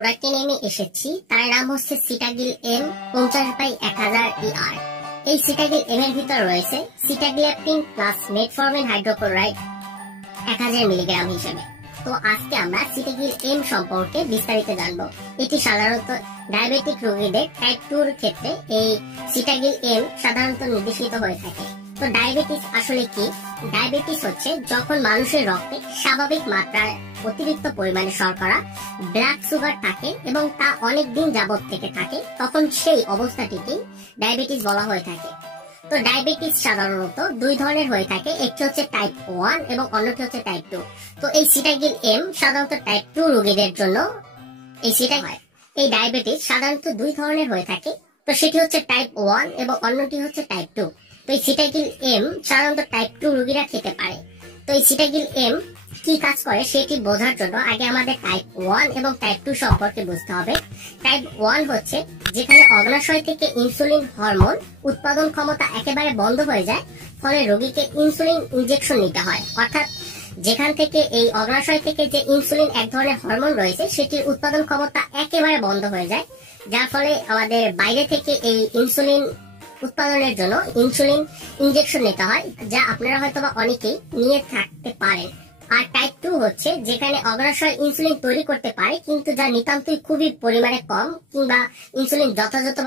প্রোডাক্টে নেমে এসেছি, তার নাম হচ্ছে সিটাগিল এম 50/1000 এই সিটাগিল এম এর ভিতর রয়েছে সিটাগ্লিয়াপটিন প্লাস মেটফর্মিন হাইড্রোক্লোরাইড 1000 মিলিগ্রাম হিসেবে। তো আজকে আমরা সিটাগিল এম সম্পর্কে বিস্তারিত জানবো। এটি সাধারণত ডায়াবেটিক রোগীদের টাইপ 2 এর ক্ষেত্রে এই সিটাগিল এম সাধারণত নির্দেশিত হয়ে থাকে। তো ডায়াবেটিস আসলে কি? ডায়াবেটিস হচ্ছে যখন মানুষের রক্তে স্বাভাবিক মাত্রায় অতিরিক্ত পরিমাণে শর্করা ব্লাড সুগার থাকে এবং তা অনেক দিন যাবত থেকে থাকে, তখন সেই অবস্থাটিকে ডায়াবেটিস বলা হয়ে থাকে। তো ডায়াবেটিস সাধারণত দুই ধরনের হয়ে থাকে, একটি হচ্ছে টাইপ 1 এবং অন্যটি হচ্ছে টাইপ 2। তো এই সিটাগিল এম সাধারণত টাইপ 2 রোগীদের জন্য এই ডায়াবেটিস সাধারণত দুই ধরনের হয়ে থাকে। তো সেটি হচ্ছে টাইপ 1 এবং অন্যটি হচ্ছে টাইপ 2। তো এই সিটাগিল এম সাধারণত টাইপ 2 রোগীরা খেতে পারে। তো এই সিটাগিল এম কি কাজ করে সেটি বোঝার জন্য আগে আমাদের টাইপ 1 এবং টাইপ 2 সম্পর্কে বুঝতে হবে। টাইপ 1 হচ্ছে যেখানে অগ্নাশয় থেকে ইনসুলিন হরমোন উৎপাদন ক্ষমতা একেবারে বন্ধ হয়ে যায়, ফলে রোগীকে ইনসুলিন ইনজেকশন নিতে হয়। অর্থাৎ যেখান থেকে এই অগ্নাশয় থেকে যে ইনসুলিন এক ধরনের হরমোন রয়েছে সেটির উৎপাদন ক্ষমতা একেবারে বন্ধ হয়ে যায়, যার ফলে আমাদের বাইরে থেকে এই ইনসুলিন উৎপাদনের জন্য ইনসুলিন ইনজেকশন নিতে হয়, যা আপনারা হয়তোবা অনেকেই নিয়ে থাকতে পারেন। আর টাইপ 2 হচ্ছে যেখানে অগ্নাশয় ইনসুলিন তৈরি করতে পারে, কিন্তু যা নিতান্তই খুবই পরিমাণে কম, কিংবা ইনসুলিন যথাযথ